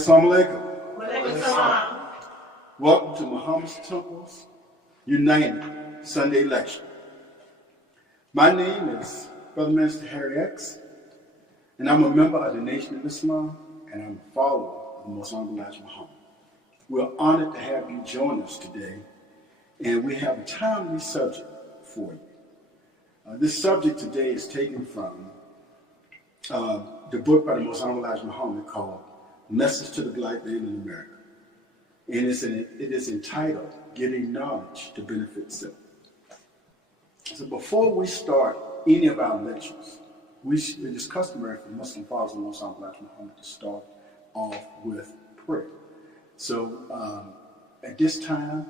Assalamu alaikum. Welcome to Muhammad's Temple's United Sunday Lecture. My name is Brother Minister Harry X, and I'm a member of the Nation of Islam, and I'm a follower of the Most Honorable Elijah Muhammad. We're honored to have you join us today, and we have a timely subject for you. This subject today is taken from the book by the Most Honorable Elijah Muhammad called Message to the Black Man in America. And it is entitled, Getting Knowledge to Benefit Self. So before we start any of our lectures, it is customary for Muslim followers of the Most Honorable Elijah Muhammad to start off with prayer. So at this time,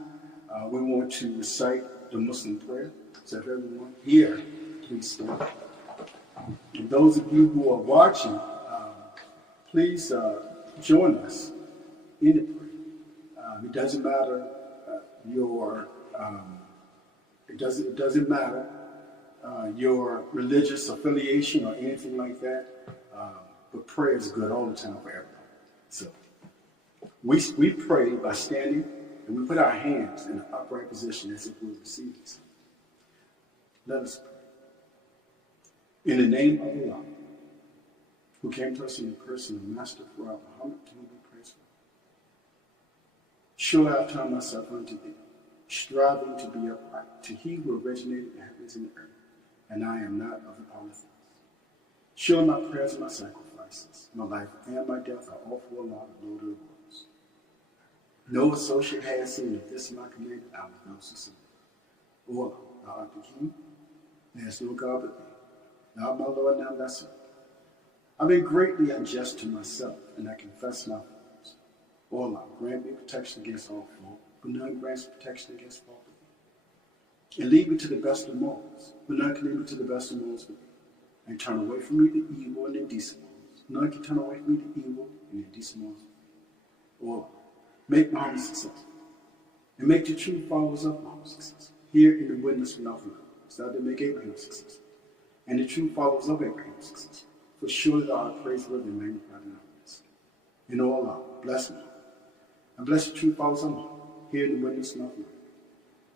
we want to recite the Muslim prayer. So if everyone here, please stand. And those of you who are watching, please join us in the prayer. It doesn't matter it doesn't matter your religious affiliation or anything like that. But prayer is good all the time for everybody. So we pray by standing, and we put our hands in an upright position as if we were receiving something. Let us pray. In the name of Allah, who came to us in the person of Master Farad Muhammad, to whom we praise for. Surely I turn myself unto thee, striving to be upright, to he who originated the heavens and the earth, and I am not of the polytheists. Surely my prayers and my sacrifices, my life and my death are all for Allah, the Lord of the worlds. No associate has seen if this is my commandment, I will not succeed. O Allah, thou art the King, there is no God but thee. Thou art my Lord, and I am thy servant. I've been greatly unjust to myself, and I confess my faults. O Allah, grant me protection against all fault, but none grants protection against fault with thee. And lead me to the best of morals, but none can lead me to the best of morals with thee. And turn away from me the evil and indecent morals. None can turn away from me the evil and indecent morals with thee. O Allah, make Muhammad successful, and make the true followers of Muhammad successful. Here in the witness from Alpha, so that they make Abraham successful, and the true followers of Abraham successful. For surely thou art praiseworthy and magnified in our midst. And O Allah, bless me, and bless the true followers of Muhammad, here in the witness from Alpha.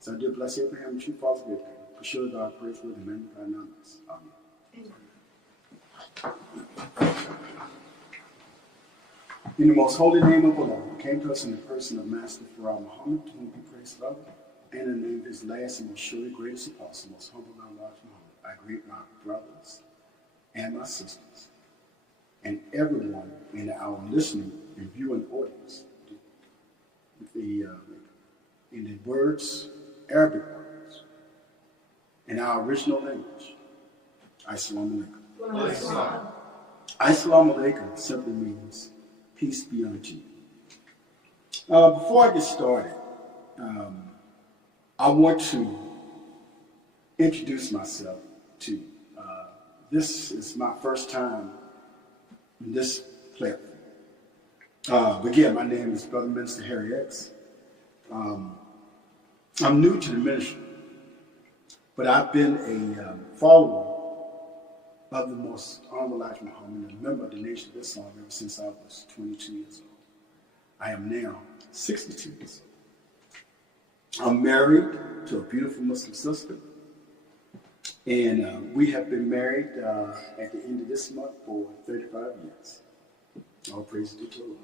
So I did bless Abraham and the true followers of Abraham. For surely thou art praiseworthy and magnified in our midst. Amen. In the most holy name of Allah, who came to us in the person of Master Farad Muhammad, to whom we praise forever, and in the name of his last and most surely greatest apostle, most humble and large Muhammad, I greet my brothers and my sisters and everyone in our listening and viewing audience in the words, Arabic words, in our original language. Assalamu alaikum. Assalamu alaikum simply means peace be unto you. Before I get started, I want to introduce myself to you. This is my first time in this platform. Again, my name is Brother Minister Harry X. I'm new to the ministry, but I've been a follower of the Most Honorable Elijah Muhammad and a member of the Nation of Islam ever since I was 22 years old. I am now 62 years old. I'm married to a beautiful Muslim sister, and we have been married at the end of this month for 35 years. All praise to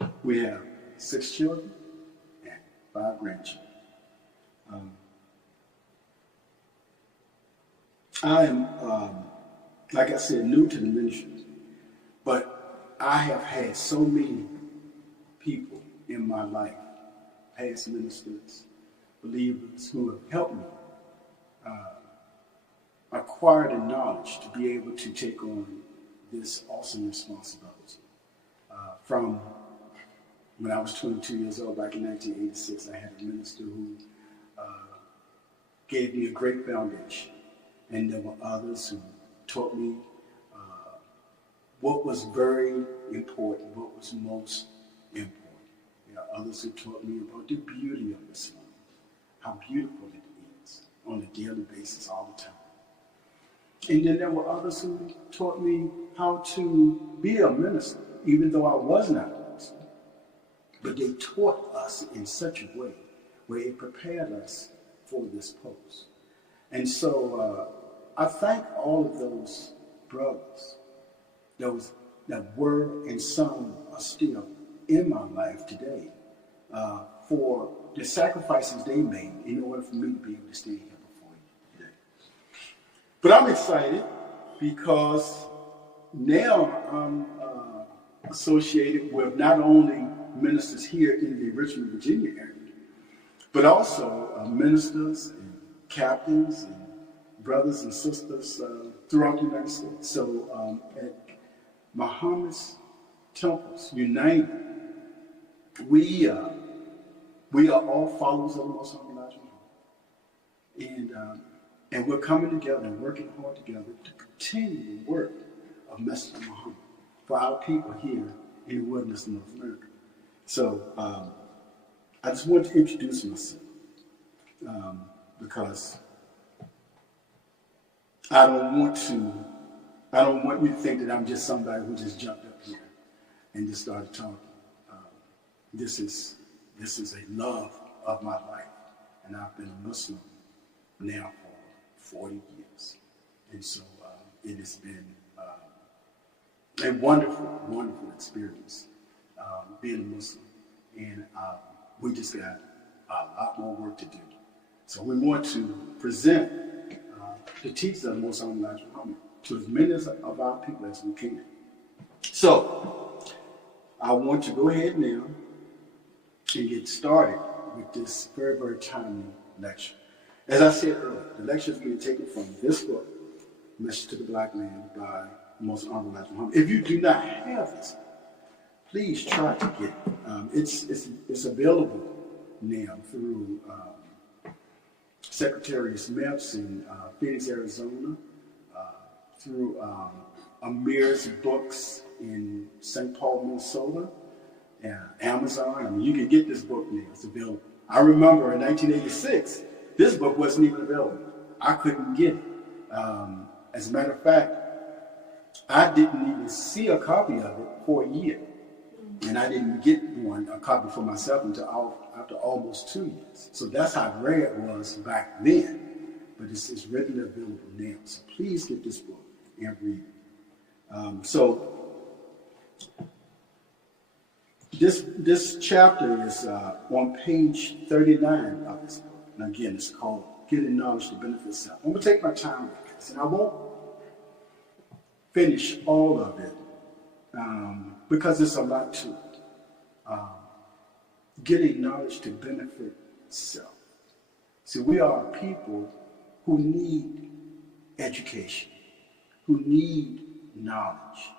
Allah. We have 6 children and 5 grandchildren. I am, like I said, new to the ministry, but I have had so many people in my life, past ministers, believers, who have helped me acquire the knowledge to be able to take on this awesome responsibility. From when I was 22 years old, back in 1986, I had a minister who gave me a great foundation. And there were others who taught me what was very important, what was most important. There are others who taught me about the beauty of Islam, how beautiful it is on a daily basis all the time. And then there were others who taught me how to be a minister, even though I was not a Muslim. But they taught us in such a way where it prepared us for this post. And so I thank all of those brothers, those that were and some are still in my life today, for the sacrifices they made in order for me to be able to stand here before you today. But I'm excited because now I'm associated with not only ministers here in the Richmond, Virginia area, but also ministers and captains and brothers and sisters throughout the United States. So at Muhammad's Temples United, we are all followers of the Most High Elijah Muhammad. And we're coming together and working hard together to continue the work of Messenger Muhammad for our people here in the wilderness of North America. So I just want to introduce myself because I don't want you to think that I'm just somebody who just jumped up here and just started talking. This is a love of my life, and I've been a Muslim now for 40 years, and so it has been a wonderful, wonderful experience being a Muslim, and we just got a lot more work to do. So we want to present the teachings of the Most High Elijah Muhammad to as many of our people as we can. So I want to go ahead now and get started with this very, very timely lecture. As I said earlier, the lecture is being taken from this book, Message to the Black Man by Most Honorable Elijah Muhammad. If you do not have this, please try to get it. It's available now through Secretary Smith's in Phoenix, Arizona, through Amir's Books in St. Paul, Minnesota, Amazon. I mean, you can get this book now. It's available. I remember in 1986, this book wasn't even available. I couldn't get it. As a matter of fact, I didn't even see a copy of it for a year. And I didn't get a copy for myself until after almost 2 years. So that's how rare it was back then. But it's readily available now. So please get this book and read it. So this chapter is on page 39 of this book. And again, it's called Getting Knowledge to Benefit Self. I'm going to take my time with this. And I won't finish all of it because there's a lot to it. Getting knowledge to benefit self. See, we are people who need education, who need knowledge.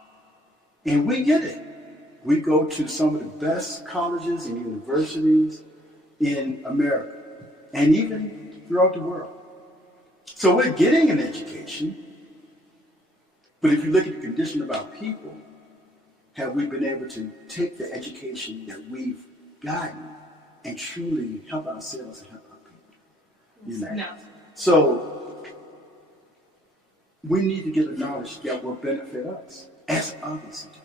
And we get it. We go to some of the best colleges and universities in America and even throughout the world. So we're getting an education, but if you look at the condition of our people, have we been able to take the education that we've gotten and truly help ourselves and help our people? You know? No. So we need to get a knowledge that will benefit us as others do.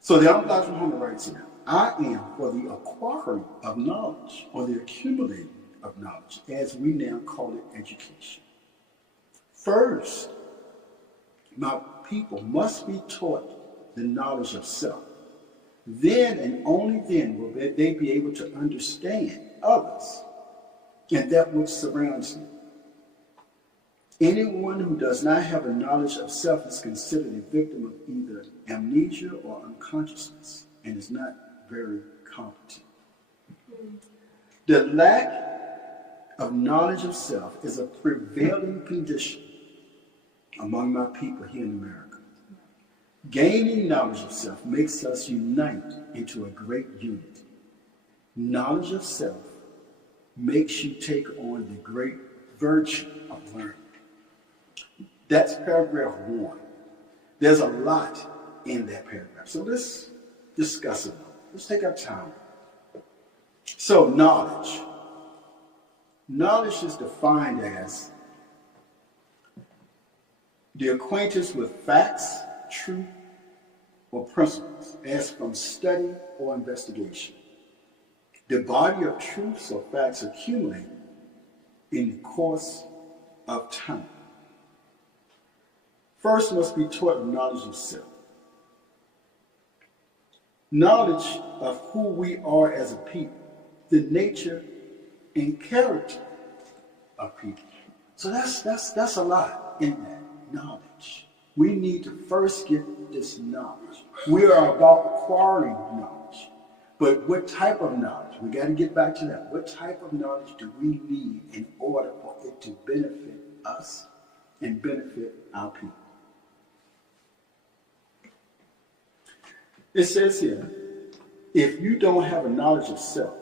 So the Elijah Muhammad writes here, I am for the acquiring of knowledge, or the accumulating of knowledge, as we now call it education. First, my people must be taught the knowledge of self. Then and only then will they be able to understand others and that which surrounds them. Anyone who does not have a knowledge of self is considered a victim of either amnesia or unconsciousness and is not very competent. The lack of knowledge of self is a prevailing condition among my people here in America. Gaining knowledge of self makes us unite into a great unity. Knowledge of self makes you take on the great virtue of learning. That's paragraph 1. There's a lot in that paragraph. So let's discuss it. Let's take our time. So knowledge. Knowledge is defined as the acquaintance with facts, truth, or principles as from study or investigation. The body of truths or facts accumulate in the course of time. First must be taught knowledge of self. Knowledge of who we are as a people, the nature and character of people. So that's a lot in that knowledge. We need to first get this knowledge. We are about acquiring knowledge. But what type of knowledge? We got to get back to that. What type of knowledge do we need in order for it to benefit us and benefit our people? It says here, if you don't have a knowledge of self,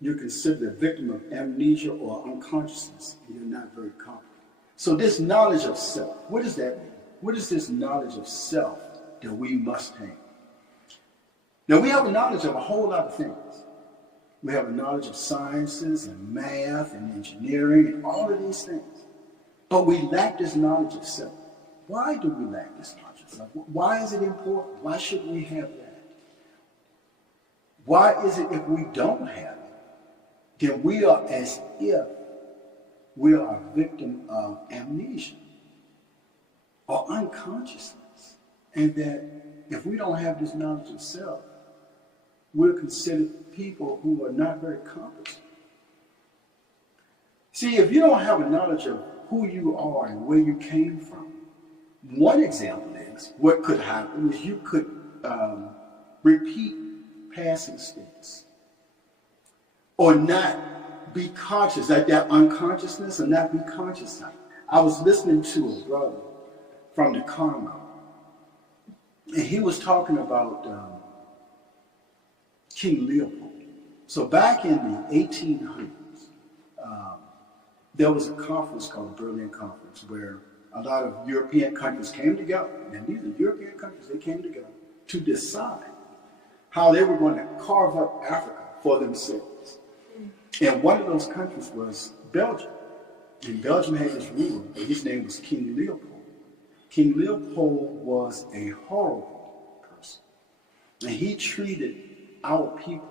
you're considered a victim of amnesia or unconsciousness, and you're not very competent. So this knowledge of self, what does that mean? What is this knowledge of self that we must have? Now, we have a knowledge of a whole lot of things. We have a knowledge of sciences and math and engineering and all of these things. But we lack this knowledge of self. Why do we lack this knowledge of self? Why is it important? Why should we have that? Why is it if we don't have it, then we are as if we are a victim of amnesia or unconsciousness? And that if we don't have this knowledge of self, we're considered people who are not very competent. See, if you don't have a knowledge of who you are and where you came from, one example is what could happen is you could repeat past mistakes or not be conscious, like that unconsciousness, or not be conscious of it. I was listening to a brother from the Congo, and he was talking about King Leopold. So back in the 1800s, there was a conference called the Berlin Conference where a lot of European countries came together, and these are European countries, they came together to decide how they were going to carve up Africa for themselves. And one of those countries was Belgium. And Belgium had this ruler, and his name was King Leopold. King Leopold was a horrible person. And he treated our people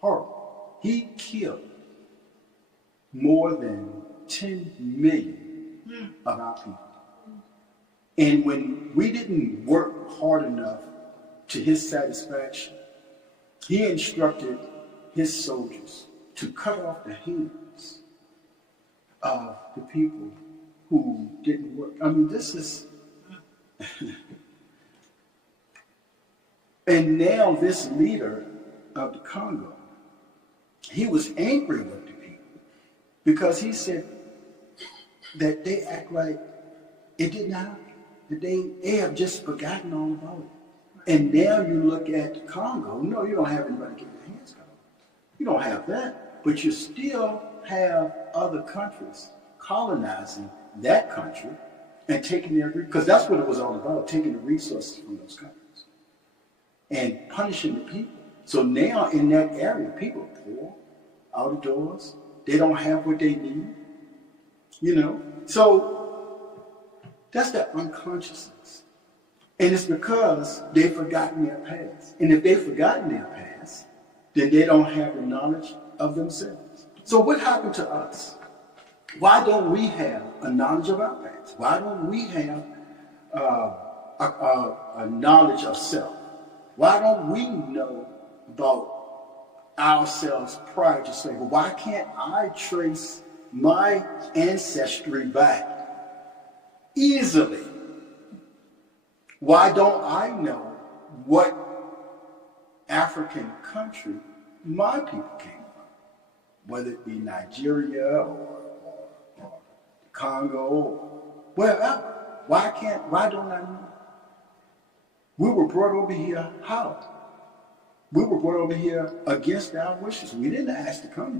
horrible. He killed more than 10 million of our people. And when we didn't work hard enough to his satisfaction, he instructed his soldiers to cut off the hands of the people who didn't work. I mean, this is... And now this leader of the Congo, he was angry with the people because he said that they act like it didn't happen, that they have just forgotten all about it. And now you look at the Congo, no, you don't have anybody getting their hands cut off. You don't have that, but you still have other countries colonizing that country and taking their, because that's what it was all about, taking the resources from those countries and punishing the people. So now in that area, people are poor, out of doors, they don't have what they need, you know. So that's that unconsciousness. And it's because they've forgotten their past. And if they've forgotten their past, then they don't have the knowledge of themselves. So what happened to us? Why don't we have a knowledge of our past? Why don't we have a knowledge of self? Why don't we know about ourselves prior to slavery? Why can't I trace my ancestry back easily? Why don't I know what African country my people came from? Whether it be Nigeria or Congo or wherever. Why don't I know? We were brought over here how? We were brought over here against our wishes. We didn't ask to come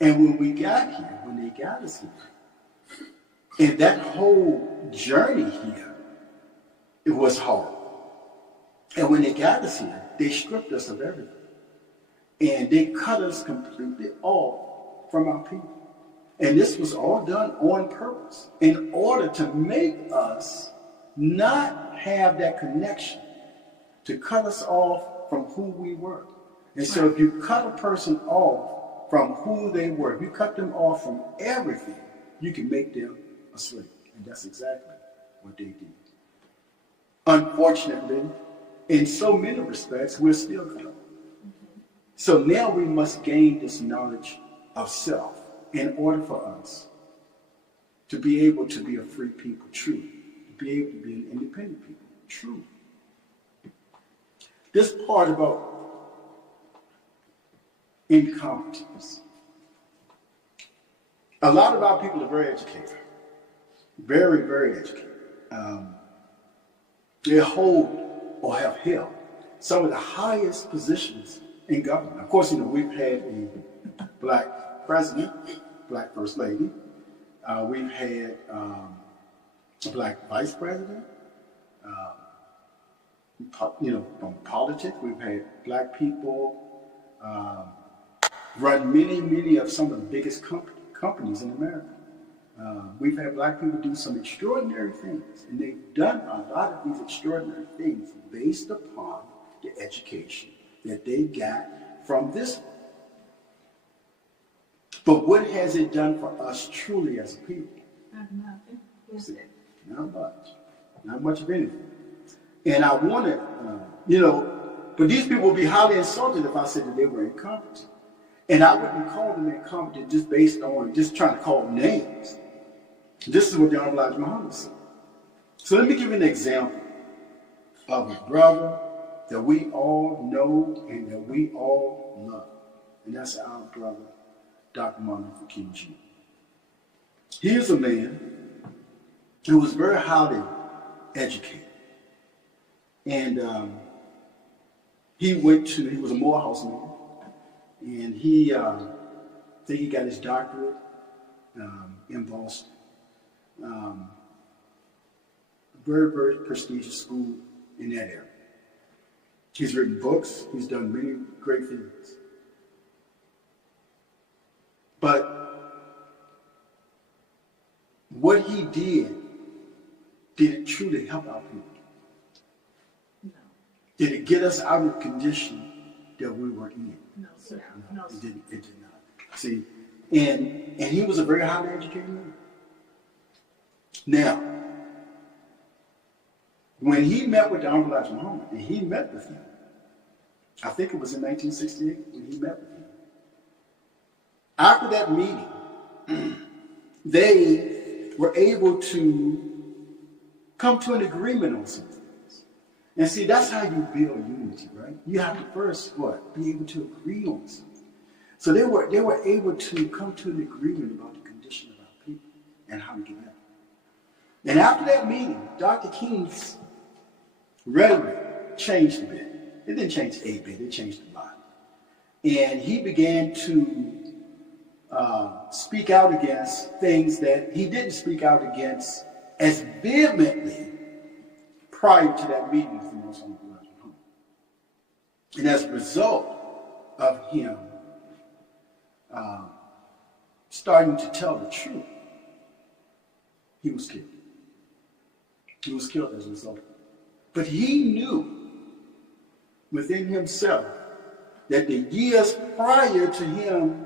here. And when we got here, when they got us here, and that whole journey here, it was hard. And when they got us here, they stripped us of everything. And they cut us completely off from our people. And this was all done on purpose in order to make us not have that connection to cut us off from who we were. And so if you cut a person off from who they were, if you cut them off from everything, you can make them a slave. And that's exactly what they did. Unfortunately, in so many respects, we're still cut off. So now we must gain this knowledge of self in order for us to be able to be a free people, truly. To be able to be an independent people, truly. This part about incompetence. A lot of our people are very educated. Very, very educated. They hold or have held some of the highest positions in government. Of course, we've had a black president, black first lady. We've had a black vice president. From politics, we've had black people run many of some of the biggest companies in America. We've had black people do some extraordinary things, and they've done a lot of these extraordinary things based upon the education that they got from this one. But what has it done for us truly as a people? Nothing. Not much. Not much of anything. And I wanted, but these people would be highly insulted if I said that they were incompetent. And I wouldn't call them incompetent just based on just trying to call names. This is what the Honorable Elijah Muhammad said. So let me give you an example of a brother that we all know and that we all love. And that's our brother, Dr. Martin Luther King Jr. He is a man who was very highly educated. And he was a Morehouse man. And I think he got his doctorate in Boston. Very, very prestigious school in that area. He's written books. He's done many great things. But what he did it truly help our people? No. Did it get us out of the condition that we were in? No, sir. No, it did not. See, and he was a very highly educated man. Now, when he met with the Honorable Elijah Muhammad, and he met with him, I think it was in 1968 when he met with him. After that meeting, they were able to come to an agreement on some things. And see, that's how you build unity, right? You have to first, be able to agree on something. So they were able to come to an agreement about the condition of our people and how to get out. And after that meeting, Dr. King's rhetoric changed a bit. It didn't change a bit, it changed a lot. And he began to speak out against things that he didn't speak out against as vehemently prior to that meeting with the Most Honorable Elijah Muhammad. And as a result of him starting to tell the truth, he was killed. He was killed as a result. But he knew within himself that the years prior to him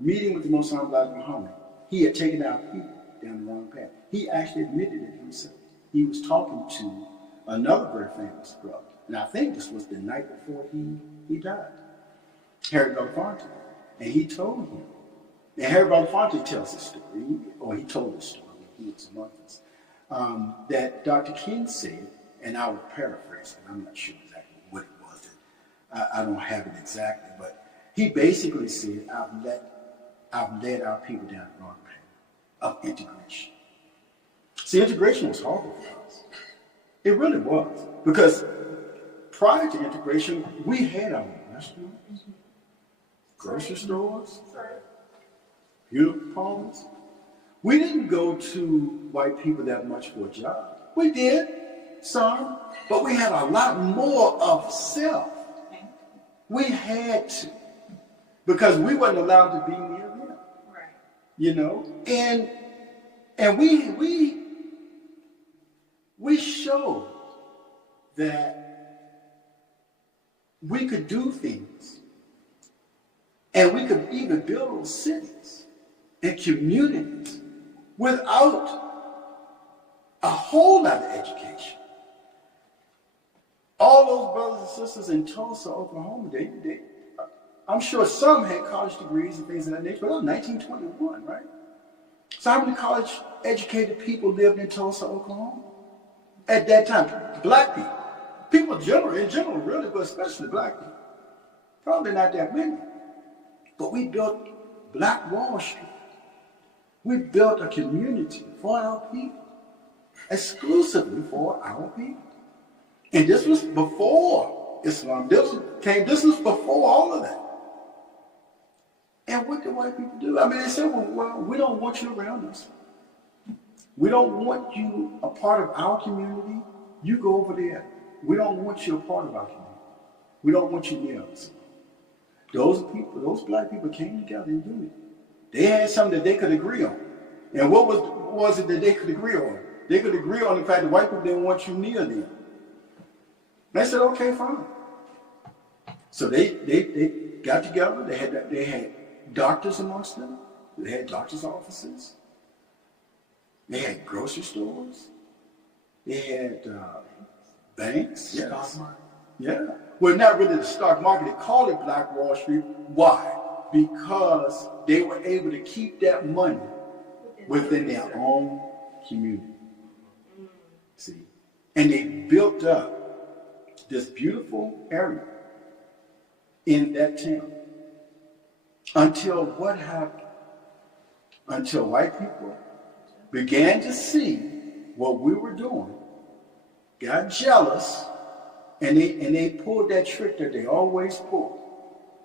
meeting with the Most Honorable Elijah Muhammad, he had taken our people down the wrong path. He actually admitted it himself. He was talking to another very famous brother, and I think this was the night before he died, Harry Belafonte. And he told him, and Harry Belafonte tells his story, or he told his story when he was among us, that Dr. King said, and I will paraphrase it, I'm not sure exactly what it was, I don't have it exactly, but he basically said, I've led our people down the wrong path of integration. See, integration was horrible for us. It really was. Because prior to integration, we had our own restaurants, grocery stores, beauty parlors. We didn't go to white people that much for a job. We did, some, but we had a lot more of self. We had to, because we weren't allowed to be near them. Right. And we we showed that we could do things, and we could even build cities and communities without a whole lot of education. All those brothers and sisters in Tulsa, Oklahoma, I'm sure some had college degrees and things of that nature, but that was 1921, right? So how many college-educated people lived in Tulsa, Oklahoma? At that time, black people. People in general, really, but especially black people. Probably not that many. But we built Black Wall Street. We built a community for our people, exclusively for our people. And this was before Islam. This was before all of that. And what do white people do? I mean, they say, well, we don't want you around us. We don't want you a part of our community. You go over there. We don't want you a part of our community. We don't want you near us. Those black people came together in unity. They had something that they could agree on. And what was it that they could agree on? They could agree on the fact that white people didn't want you near them. They said, okay, fine. So they got together. They had doctors amongst them. They had doctors' offices. They had grocery stores. They had banks. Yes. Stock market. Yeah. Well, not really the stock market. They called it Black Wall Street. Why? Because they were able to keep that money within their own community. See? And they built up this beautiful area in that town. Until what happened? Until white people began to see what we were doing, got jealous, and they pulled that trick that they always pull.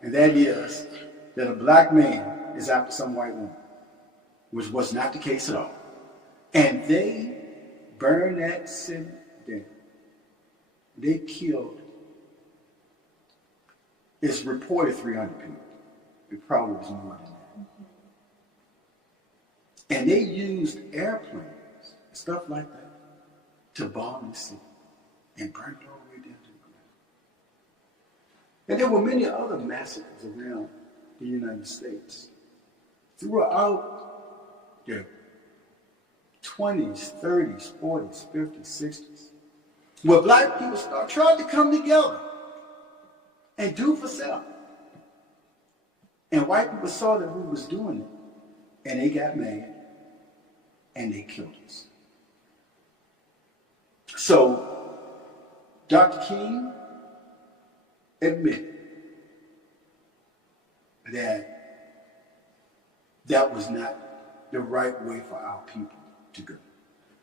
And that is that a black man is after some white woman, which was not the case at all. And they burned that city down. They killed, it's reported 300 people. It probably was more than that. And they used airplanes, stuff like that, to bomb the city and burn it all the way down to the ground. And there were many other massacres around the United States throughout the 20s, 30s, 40s, 50s, 60s, where black people tried to come together and do for self. And white people saw that we was doing it, and they got mad, and they killed us. So, Dr. King admitted that that was not the right way for our people to go.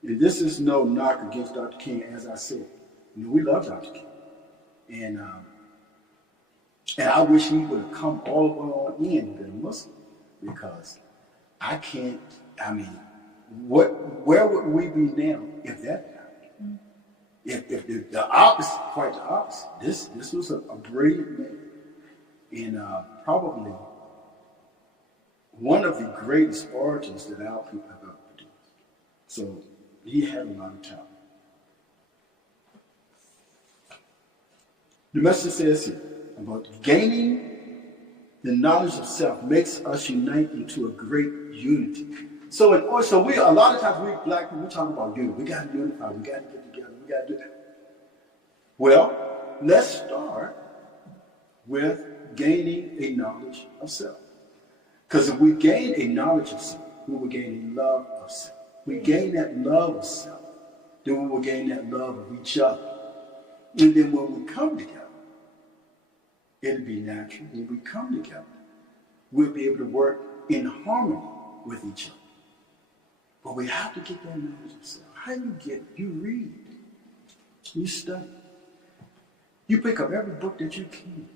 And this is no knock against Dr. King, as I said. You know, we love Dr. King. And I wish he would have come all the way on in and been a Muslim, because where would we be now if that happened? If the opposite, quite the opposite. This was a brilliant man, and probably one of the greatest orators that our people have ever produced. So he had a lot of talent. The message says here about gaining the knowledge of self makes us unite into a great unity. So we a lot of times we black people, we talk about unity. We got to unify. We got to get together. We got to do that. Well, let's start with gaining a knowledge of self. Because if we gain a knowledge of self, we will gain a love of self. We gain that love of self, then we will gain that love of each other. And then when we come together, it'll be natural. When we come together, we'll be able to work in harmony with each other. But we have to get that knowledge of self. How you get it? You read. You study. You pick up every book that you can.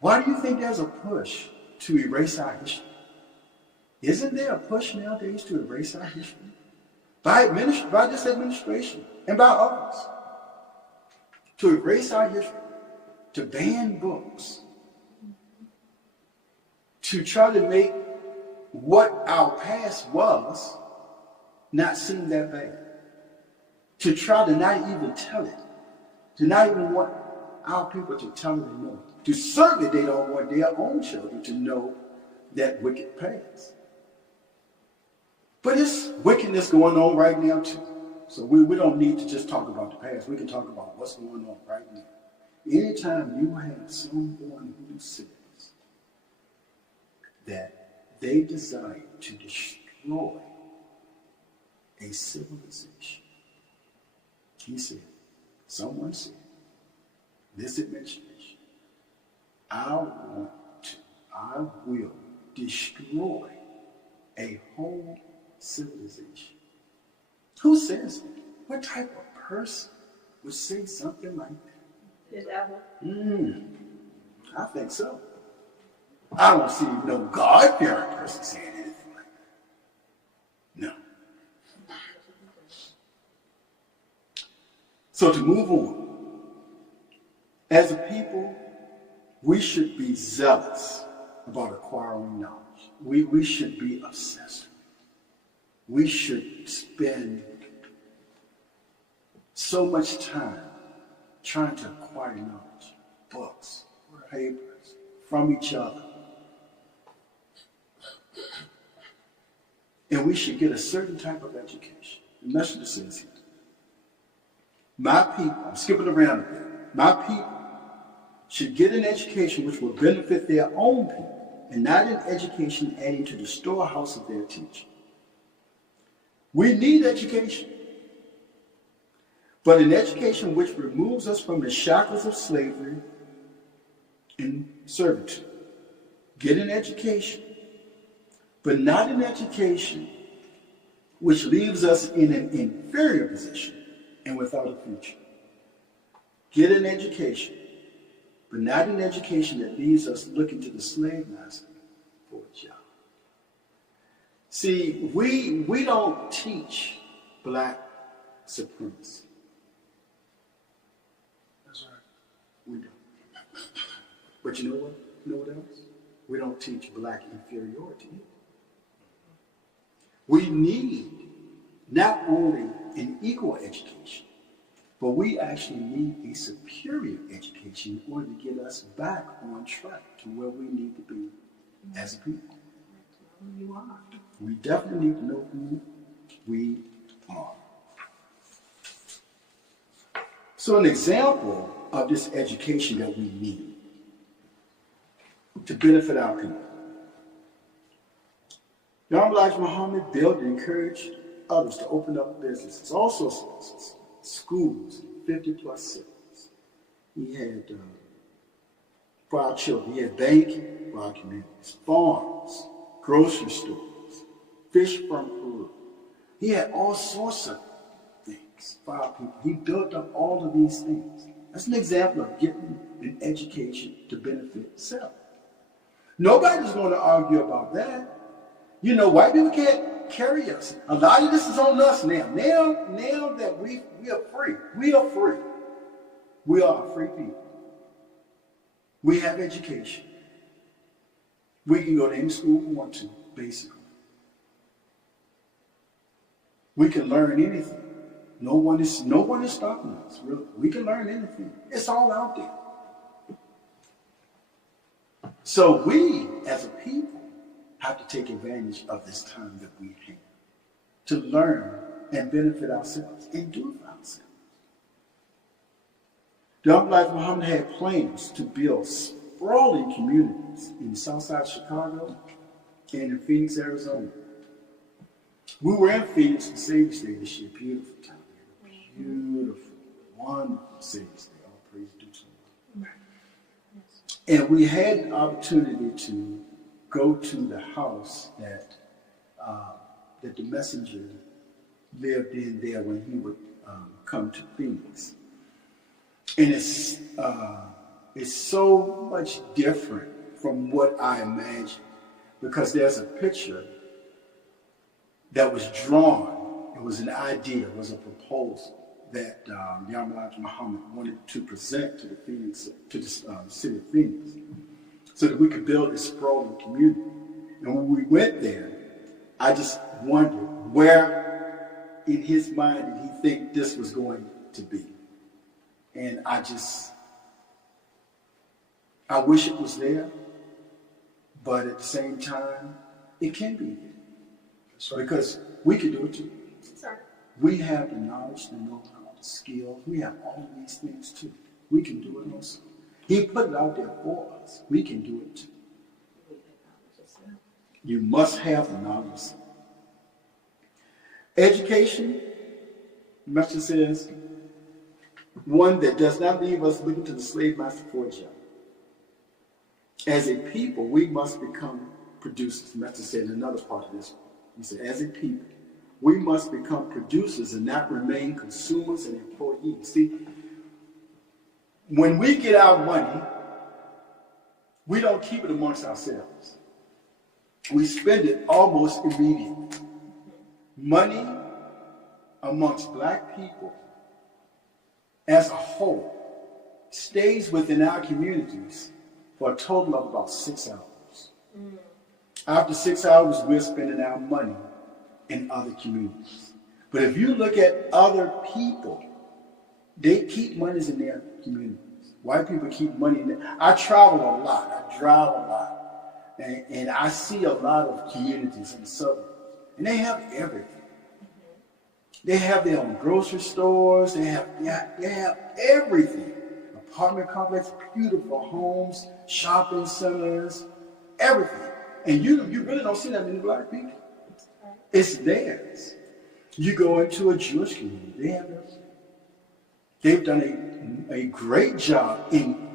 Why do you think there's a push to erase our history? Isn't there a push nowadays to erase our history? By this administration and by others. To erase our history. To ban books. To try to make what our past was not seem that bad. To try to not even tell it. To not even want our people to tell them they know. To certainly they don't want their own children to know that wicked past. But it's wickedness going on right now too. So we don't need to just talk about the past. We can talk about what's going on right now. Anytime you have someone who says that they desire to destroy a civilization, someone said, this administration, I will destroy a whole civilization. Who says that? What type of person would say something like that? The devil. I think so. I don't see no God-fearing person saying anything like that. No. So to move on, as a people, we should be zealous about acquiring knowledge. We should be obsessed. We should spend so much time trying to acquire knowledge, books, papers, from each other. And we should get a certain type of education. The message says here, my people, I'm skipping around a bit, my people should get an education which will benefit their own people, and not an education adding to the storehouse of their teaching. We need education, but an education which removes us from the shackles of slavery and servitude. Get an education, but not an education which leaves us in an inferior position and without a future. Get an education, but not an education that leaves us looking to the slave master for a job. See, we don't teach black supremacy. That's right. We don't. But you know what? You know what else? We don't teach black inferiority either. We need not only an equal education, but we actually need a superior education in order to get us back on track to where we need to be as a people. You are. We definitely need to know who we are. So an example of this education that we need to benefit our people. Imam Elijah Muhammad built and encouraged others to open up businesses, all sorts of businesses, schools, 50 plus cities. He had, for our children, he had banking for our communities, farms, grocery stores, fish from Peru. He had all sorts of things for our people. He built up all of these things. That's an example of getting an education to benefit self. Nobody's going to argue about that. You know, white people can't carry us. A lot of this is on us now. Now that we are free. We are free. We are a free people. We have education. We can go to any school we want to, basically. We can learn anything. No one is stopping us, really. We can learn anything. It's all out there. So we, as a people, have to take advantage of this time that we have to learn and benefit ourselves and do it for ourselves. Dr. Elijah Muhammad had plans to build sprawling communities in Southside Chicago and in Phoenix, Arizona. We were in Phoenix for Savior's Day this year. Beautiful time. Beautiful, wonderful Savior's Day. All praise due to Him. And we had an opportunity to go to the house that the messenger lived in there when he would come to Phoenix. And it's so much different from what I imagined, because there's a picture that was drawn. It was an idea, it was a proposal that Imam Elijah Muhammad wanted to present to the city of Phoenix, so that we could build this sprawling community. And when we went there, I just wondered, where in his mind did he think this was going to be? And I wish it was there, but at the same time, it can be there. That's right. Because we can do it too. Sorry. We have the knowledge, the know-how, the skills. We have all of these things too. We can do it also. He put it out there for us. We can do it too. You must have the knowledge. Education, the message says, one that does not leave us looking to the slave master for a job. As a people, we must become producers. The message said in another part of this. He said, as a people, we must become producers and not remain consumers and employees. See, when we get our money, we don't keep it amongst ourselves. We spend it almost immediately. Money amongst black people as a whole stays within our communities for a total of about 6 hours. After 6 hours, we're spending our money in other communities. But if you look at other people, they keep monies in their communities. White people keep money in there. I travel a lot. I drive a lot. And I see a lot of communities in the suburbs. And they have everything. They have their own grocery stores. They have everything. Apartment complexes, beautiful homes, shopping centers, everything. And you really don't see that many black people. It's theirs. You go into a Jewish community, they have everything. They've done a great job in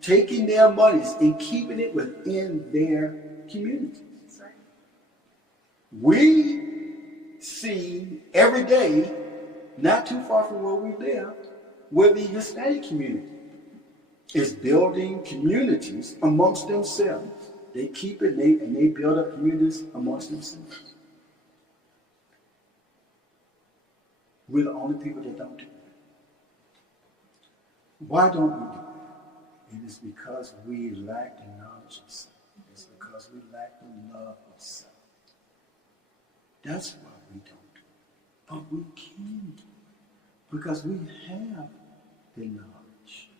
taking their monies and keeping it within their communities. Right. We see every day, not too far from where we live, where the Hispanic community is building communities amongst themselves. They keep it and they build up communities amongst themselves. We're the only people that don't do that. Why don't we do that? It is because we lack the knowledge of self. It's because we lack the love of self. That's why we don't do it. But we can do it because we have the knowledge.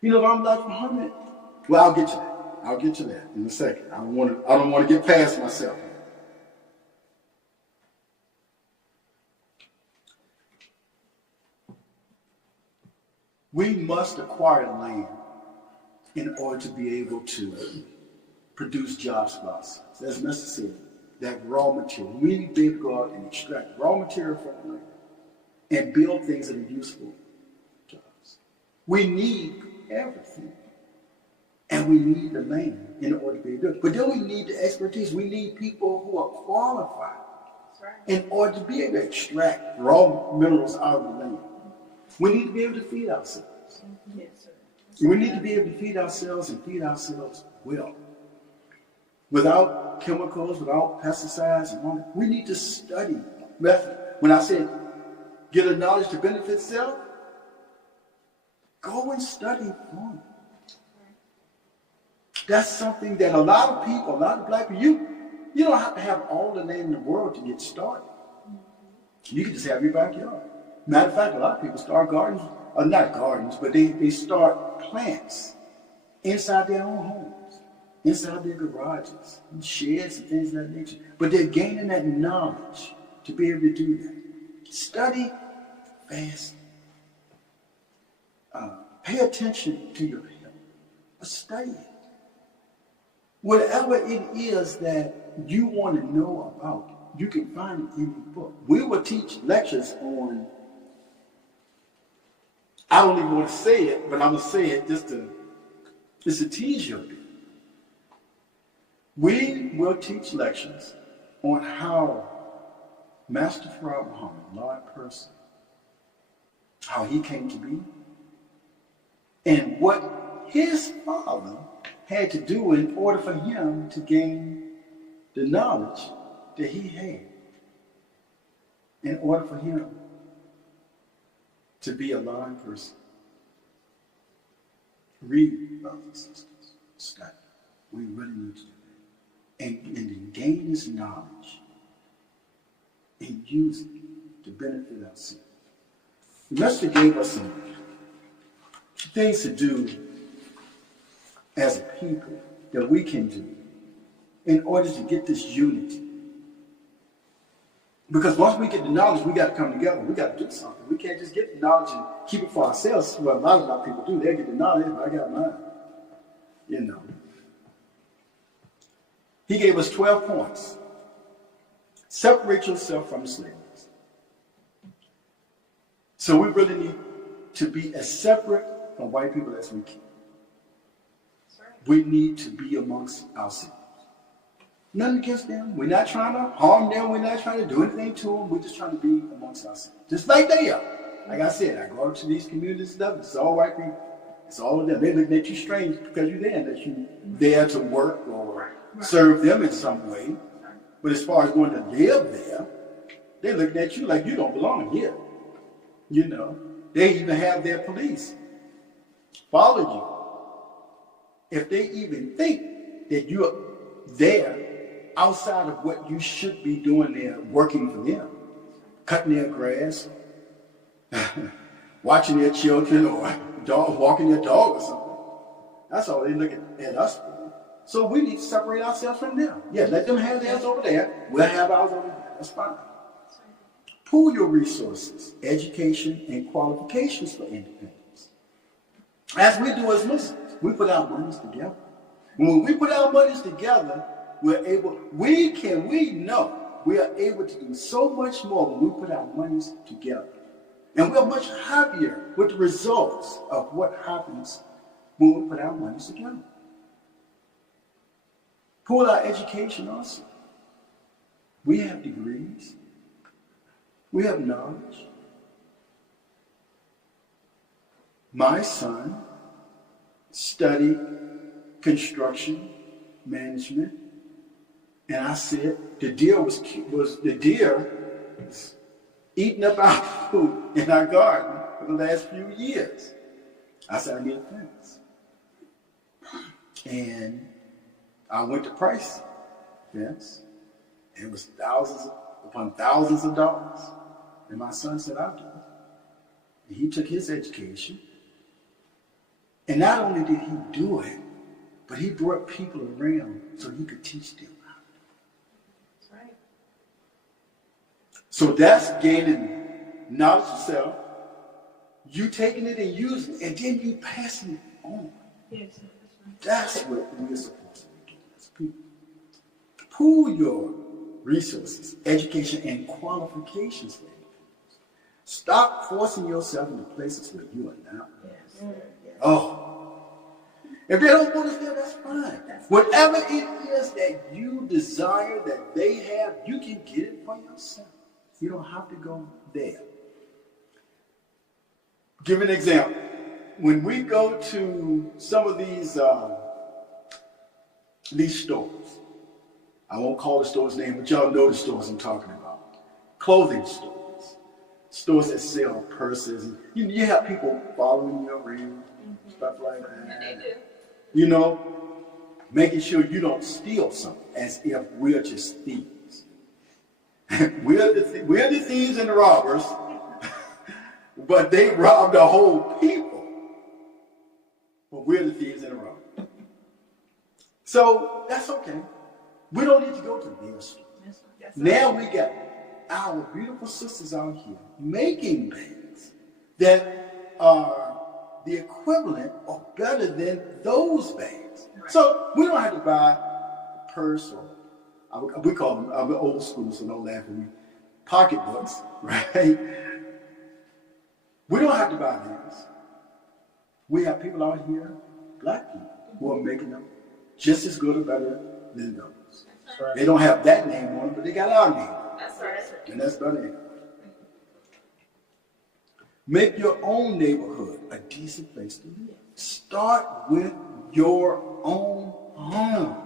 You know, if I'm like Muhammad, well, I'll get to that. I'll get to that in a second. I don't want to get past myself. We must acquire land in order to be able to produce jobs for ourselves. As Mr. said, that raw material. We need to be able to go out and extract raw material from the land and build things that are useful to us. We need everything. And we need the land in order to be able to do it. But then we need the expertise. We need people who are qualified in order to be able to extract raw minerals out of the land. We need to be able to feed ourselves. Yes, sir. We need to be able to feed ourselves and feed ourselves well. Without chemicals, without pesticides, and all that. We need to study. When I said get a knowledge to benefit self, go and study for it. That's something that a lot of people, a lot of black people, you don't have to have all the land in the world to get started. You can just have your backyard. Matter of fact, a lot of people start gardens, or not gardens, but they start plants inside their own homes, inside their garages, and sheds and things of that nature. But they're gaining that knowledge to be able to do that. Study, fast. Pay attention to your health. Study it. Whatever it is that you want to know about, you can find it in the book. We will teach lectures on, I don't even want to say it, but I'm going to say it just to tease you a bit. We will teach lectures on how Master Fard Muhammad, Lord Person, how he came to be, and what his father had to do in order for him to gain the knowledge that he had, in order for him to be a lying person. Read, brothers and sisters. Study. We really need to do that. And then gain this knowledge and use it to benefit ourselves. The Master gave us some things to do as a people that we can do in order to get this unity. Because once we get the knowledge, we got to come together. We got to do something. We can't just get the knowledge and keep it for ourselves. What a lot of our people do. They get the knowledge, but I got mine. You know. He gave us 12 points. Separate yourself from the slaves. So we really need to be as separate from white people as we can. We need to be amongst ourselves. Nothing against them. We're not trying to harm them. We're not trying to do anything to them. We're just trying to be amongst ourselves. Just like they are. Like I said, I go up to these communities and stuff. It's all white people. It's all of them. They look at you strange because you're there, unless you're there to work or serve them in some way. But as far as going to live there, they're looking at you like you don't belong here. You know, they even have their police follow you. If they even think that you're there outside of what you should be doing there, working for them, cutting their grass, watching their children, or walking their dog or something. That's all they look at us for. So we need to separate ourselves from them. Yeah, let them have theirs over there. We'll have ours over here. That's fine. Pool your resources, education, and qualifications for independence. As we do as Muslims, we put our monies together. When we put our monies together, we are able to do so much more when we put our monies together. And we're much happier with the results of what happens when we put our monies together. Pool our education also. We have degrees. We have knowledge. My son studied construction management, and I said the deer was eating up our food in our garden for the last few years. I said I need a fence, and I went to price fence. It was thousands upon thousands of dollars. And my son said, I'll do it. And he took his education. And not only did he do it, but he brought people around so he could teach them how to do it. That's right. So that's gaining knowledge of self, you taking it and using it, and then you passing it on. Yes, that's what we're supposed to be doing as people. Pool your resources, education, and qualifications for independence. Stop forcing yourself into places where you are not. Yes. Oh, if they don't want us there, that's fine. Whatever it is that you desire that they have, you can get it for yourself. You don't have to go there. Give an example. When we go to some of these stores, I won't call the store's name, but y'all know the stores I'm talking about. Clothing stores. Stores that sell purses. And you have people following you around, stuff like that. And they do. You know, making sure you don't steal something as if we're just thieves. we're the thieves and the robbers, but they robbed the whole people. But we're the thieves and the robbers. So that's okay. We don't need to go to their store. Now we got our beautiful sisters out here making bags that are the equivalent or better than those bags. Right. So we don't have to buy a purse or, we call them, I'm old school, so don't laugh at me, pocketbooks, right? We don't have to buy these. We have people out here, black people, who are making them just as good or better than those. Right. They don't have that name on it, but they got our name. That's right. And that's better. Make your own neighborhood a decent place to live. Start with your own home.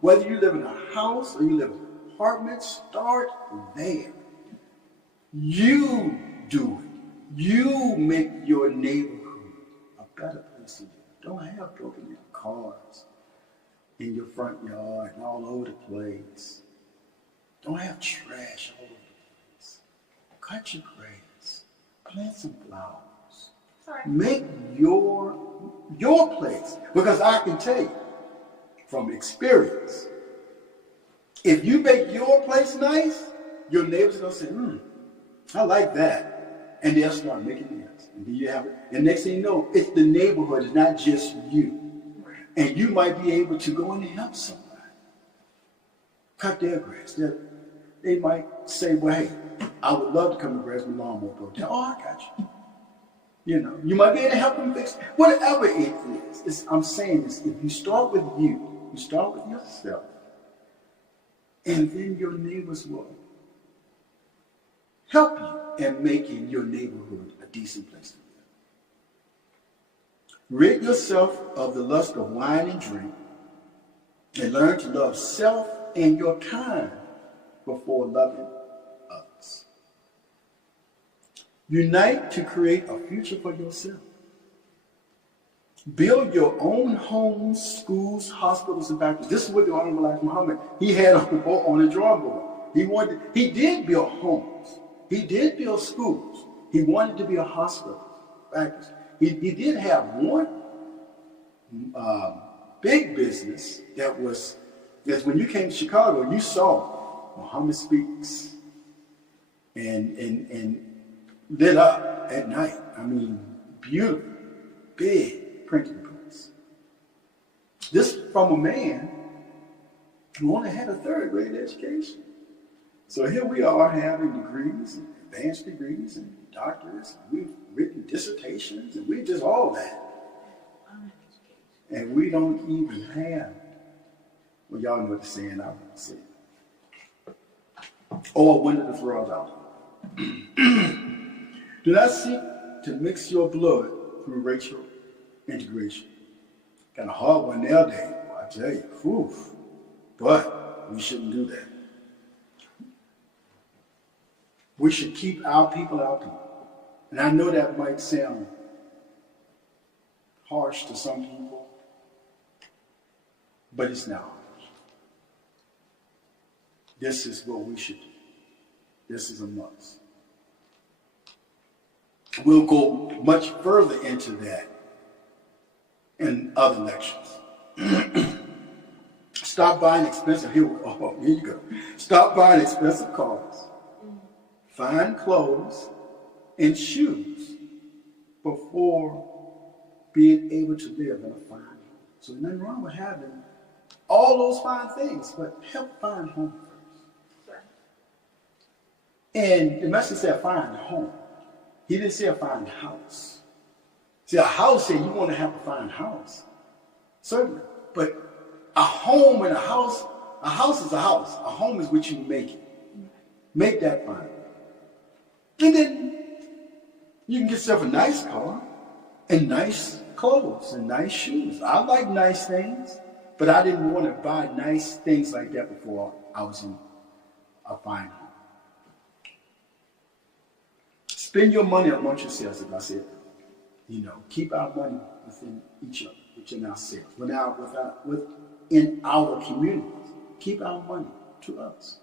Whether you live in a house or you live in an apartment, start there. You do it. You make your neighborhood a better place to live. Don't have broken cars in your front yard and all over the place. Don't have trash all over the place. cut your grass, plant some flowers. Sorry. Make your place. Because I can tell you from experience, if you make your place nice, your neighbors are going to say, I like that. And they'll start making theirs. And then you have it. And next thing you know, it's the neighborhood. It's not just you. And you might be able to go in and help somebody. Cut their grass. They might say, well, hey, I would love to come to grass my lawnmower broke down. Oh, I got you. You know, you might be able to help them fix whatever it is. I'm saying is, if you start with you start with yourself, and then your neighbors will help you in making your neighborhood a decent place to live. Rid yourself of the lust of wine and drink, and learn to love self and your kind before loving others. Unite to create a future for yourself. Build your own homes, schools, hospitals, and factories. This is what the Honorable Elijah Muhammad, he had on the drawing board. He did build homes. He did build schools. He wanted to build hospitals, factories. He did have one big business that's when you came to Chicago, you saw Muhammad Speaks and lit up at night. I mean, beautiful, big printing press. This from a man who only had a third-grade education. So here we are having degrees, and advanced degrees, and doctorates. And we've written dissertations, and we just all that. And we don't even have, well, y'all know what the saying I would say. Or when did the frogs out? Do not seek to mix your blood through racial integration. Kind of hard one nowadays, I tell you. Oof. But we shouldn't do that. We should keep our people our people. And I know that might sound harsh to some people, but it's not harsh. This is what we should do. This is a must. We'll go much further into that in other lectures. Stop buying expensive, here you go. Stop buying expensive cars, fine clothes, and shoes before being able to live in a fine home. So there's nothing wrong with having all those fine things, but help find home first. And the message said find home. He didn't say a fine house. See, a house said you want to have a fine house. Certainly. But a home and a house is a house. A home is what you make it. Make that fine. And then you can get yourself a nice car and nice clothes and nice shoes. I like nice things, but I didn't want to buy nice things like that before I was in a fine home. Spend your money amongst yourselves, as I said. Keep our money within each other, within ourselves, within our communities. Keep our money to us.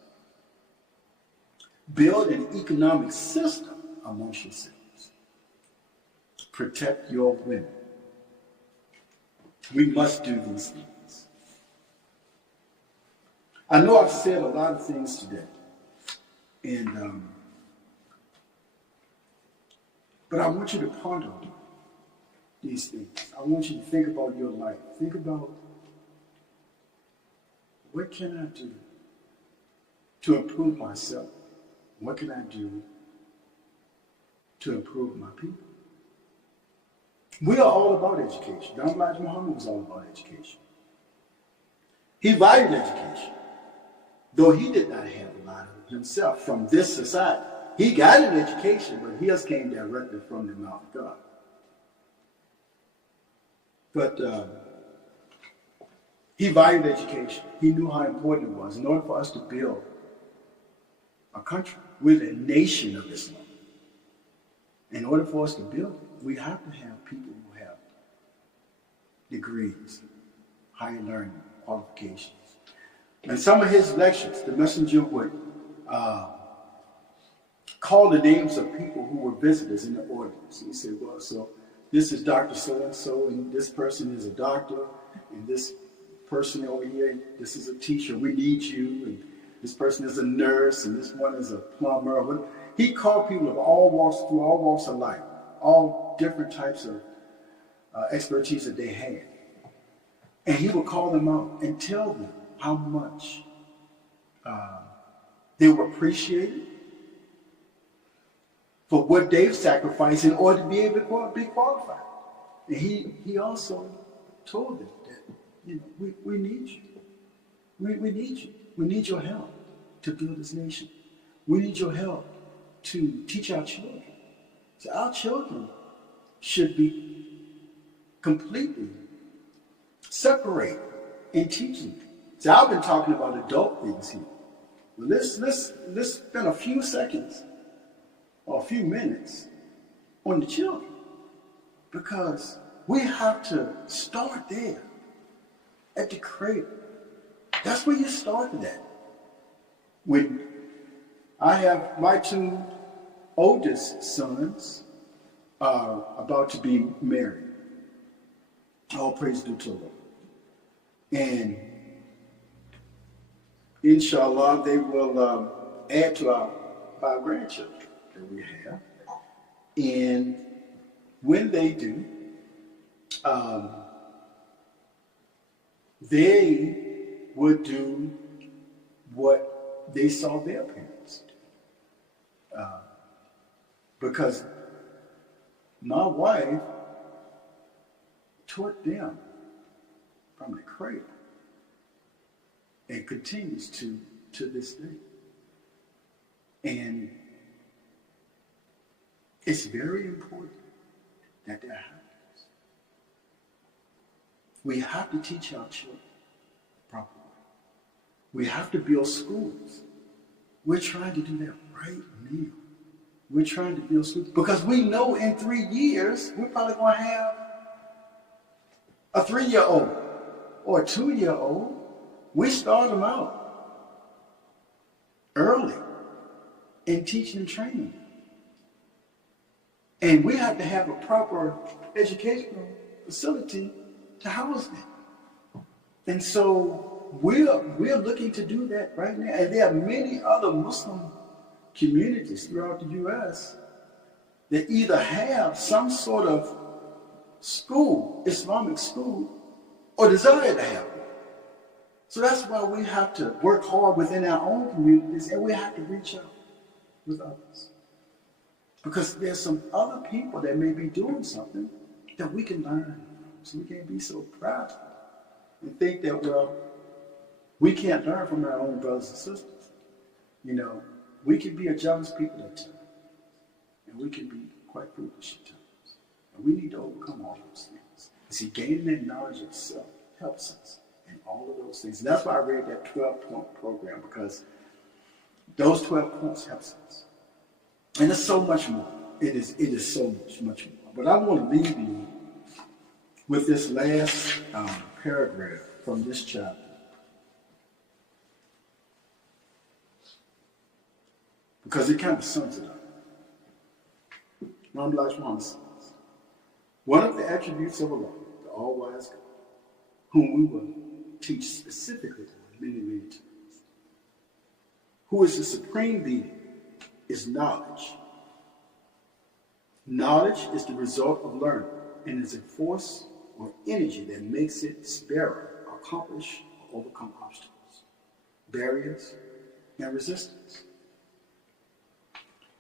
Build an economic system amongst yourselves. Protect your women. We must do these things. I know I've said a lot of things today, but I want you to ponder these things. I want you to think about your life. Think about, what can I do to improve myself? What can I do to improve my people? We are all about education. Don Elijah Muhammad was all about education. He valued education, though he did not have a lot of it himself from this society. He got an education, but his came directly from the mouth of God. But he valued education. He knew how important it was. In order for us to build a country, we're a nation of Islam. In order for us to build it, we have to have people who have degrees, higher learning, qualifications. In some of his lectures, the messenger would called the names of people who were visitors in the audience. He said, well, so this is Dr. So-and-so, and this person is a doctor, and this person over here, this is a teacher, we need you, and this person is a nurse, and this one is a plumber. He called people of all walks of life, all different types of expertise that they had. And he would call them out and tell them how much they were appreciated for what they've sacrificed in order to be able to be qualified. And he also told them that, we need you. We need you. We need your help to build this nation. We need your help to teach our children. So our children should be completely separated in teaching. So I've been talking about adult things here. Well, let's spend a few seconds or a few minutes on the children, because we have to start there at the cradle. That's where you started at. When I have my two oldest sons are about to be married. All praise due to the Lord. And inshallah, they will add to our 5 grandchildren that we have. And when they do, they would do what they saw their parents do. Because my wife taught them from the cradle and continues to this day. And it's very important that happens. We have to teach our children properly. We have to build schools. We're trying to do that right now. We're trying to build schools because we know in 3 years we're probably going to have a 3-year-old or a 2-year-old. We start them out early in teaching and training. And we have to have a proper educational facility to house them. And so we're looking to do that right now. And there are many other Muslim communities throughout the U.S. that either have some sort of school, Islamic school, or desire to have one. So that's why we have to work hard within our own communities, and we have to reach out with others. Because there's some other people that may be doing something that we can learn from. So we can't be so proud and think that, well, we can't learn from our own brothers and sisters. We can be a jealous people at times. And we can be quite foolish at times. And we need to overcome all those things. See, gaining that knowledge of self helps us in all of those things. And that's why I read that 12-point program, because those 12 points helps us. And there's so much more. It is so much more. But I want to leave you with this last paragraph from this chapter. Because it kind of sums it up. Imam Elijah Muhammad says, one of the attributes of Allah, the all-wise God, whom we will teach specifically on many, many times, who is the supreme being, is knowledge. Knowledge is the result of learning and is a force or energy that makes it bearer, accomplish, or overcome obstacles, barriers, and resistance.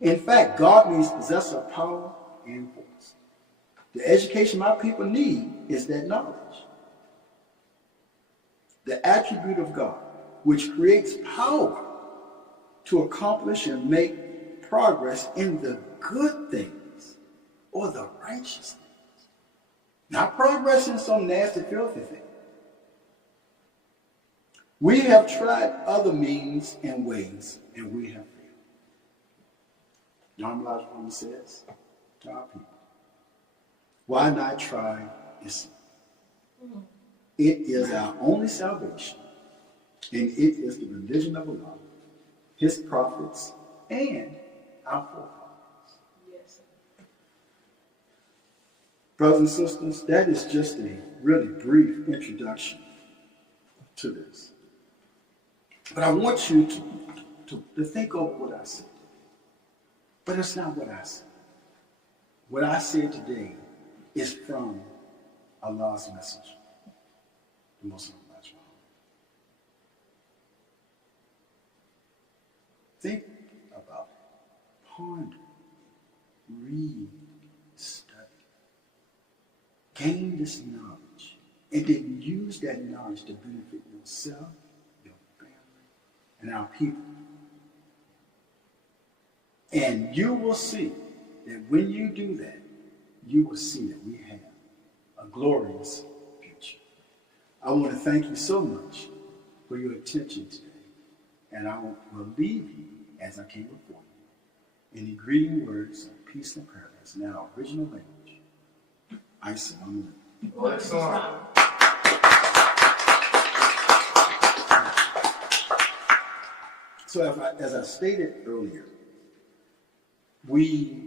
In fact, God means possessor of power and force. The education my people need is that knowledge. The attribute of God, which creates power to accomplish and make progress in the good things or the righteous things. Not progress in some nasty, filthy thing. We have tried other means and ways, and we have failed. Imam Elijah Muhammad says to our people, why not try Islam? It is our only salvation, and it is the religion of Allah, His prophets, and our forefathers. Yes, sir. Brothers and sisters, that is just a really brief introduction to this. But I want you to think over what I said. But it's not what I said. What I said today is from Allah's message, the Muslim Rajah. Think about it. Ponder, read, study. Gain this knowledge, and then use that knowledge to benefit yourself, your family, and our people. And you will see that when you do that, you will see that we have a glorious future. I want to thank you so much for your attention today. And I will leave you as I came before you in the greeting words of peace and paradise in our original language. Assalamu alaikum. So as I stated earlier, we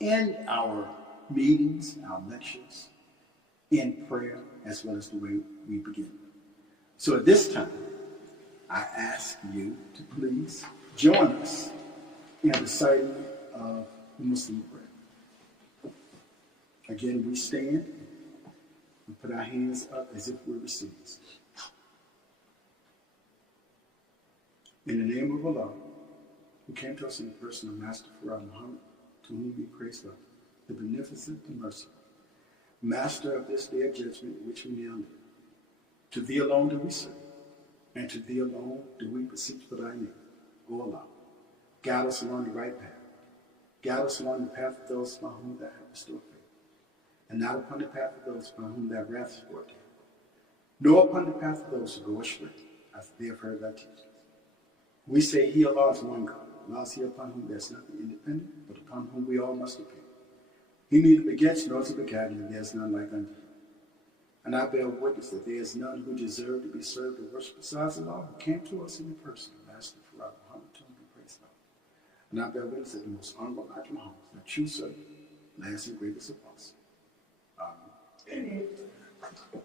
end our meetings, our lectures, in prayer as well as the way we begin. So at this time, I ask you to please join us in reciting of the Muslim prayer. Again, we stand and put our hands up as if we're receiving. In the name of Allah, who came to us in the person of Master Farad Muhammad, to whom we praise love, the beneficent and merciful, Master of this day of judgment which we now live. To thee alone do we serve, and to thee alone do we beseech for thy name, O Allah. Guide us along the right path. Guide us along the path of those by whom thou hast restored faith, and not upon the path of those by whom thou wrath is brought down, nor upon the path of those who go astray, as they have heard thy teachings. We say, He, Allah, is one God. Allah is He upon whom there is nothing independent, but upon whom we all must depend. He neither begets nor is begotten, and there is none like unto Him. And I bear witness that there is none who deserve to be served or worshipped besides Allah, who came to us in the person of Master Farad Muhammad, to whom we praise God. And I bear witness that the most honorable Elijah Muhammad, the true servant, last and greatest apostle. Amen. Amen.